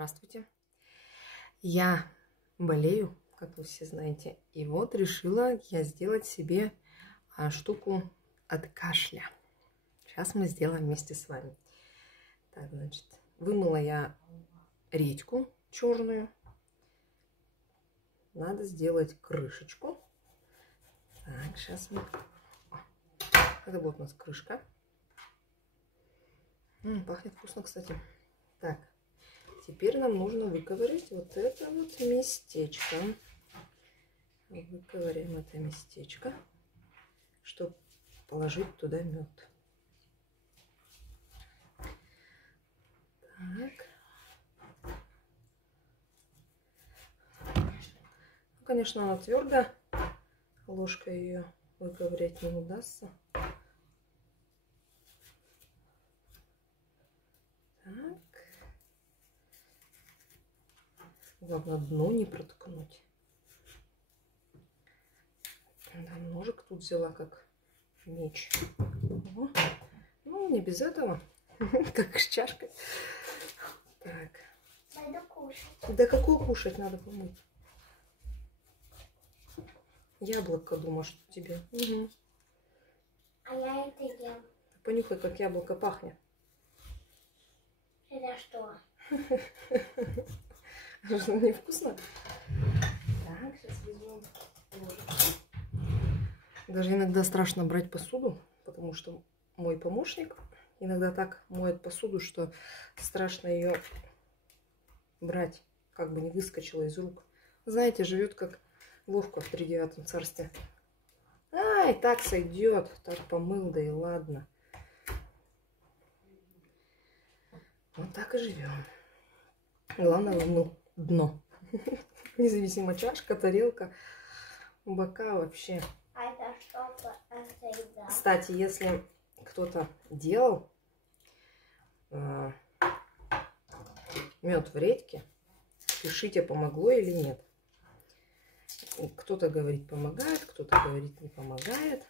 Здравствуйте. Я болею, как вы все знаете, и вот решила я сделать себе штуку от кашля. Сейчас мы сделаем вместе с вами. Так, значит, вымыла я редьку черную. Надо сделать крышечку. Так, сейчас мы... Это вот у нас крышка. Пахнет вкусно, кстати. Так, теперь нам нужно выковырять вот это вот местечко. Выковыряем это местечко, чтобы положить туда мед. Так. Ну, конечно, она твердая. Ложкой ее выковырять не удастся. Так. Главное, дно не проткнуть. Да, ножик тут взяла как меч. О. Ну, не без этого. Как с чашкой. Так. Пойду кушать. Да какую кушать надо помыть? Яблоко, думаешь, тебе? Угу. А я это ем. Понюхай, как яблоко пахнет. Это что? Невкусно? Так, сейчас возьмем ложечку. Даже иногда страшно брать посуду, потому что мой помощник иногда так моет посуду, что страшно ее брать, как бы не выскочила из рук. Знаете, живет как Вовка в тридевятом царстве. Ай, так сойдет. Так помыл, да и ладно. Вот так и живем. Главное, вымыл дно. Независимо чашка, тарелка, бока вообще. А это что? Это еда. Кстати, если кто-то делал мед в редьке, пишите, помогло или нет. Кто-то говорит помогает, кто-то говорит не помогает.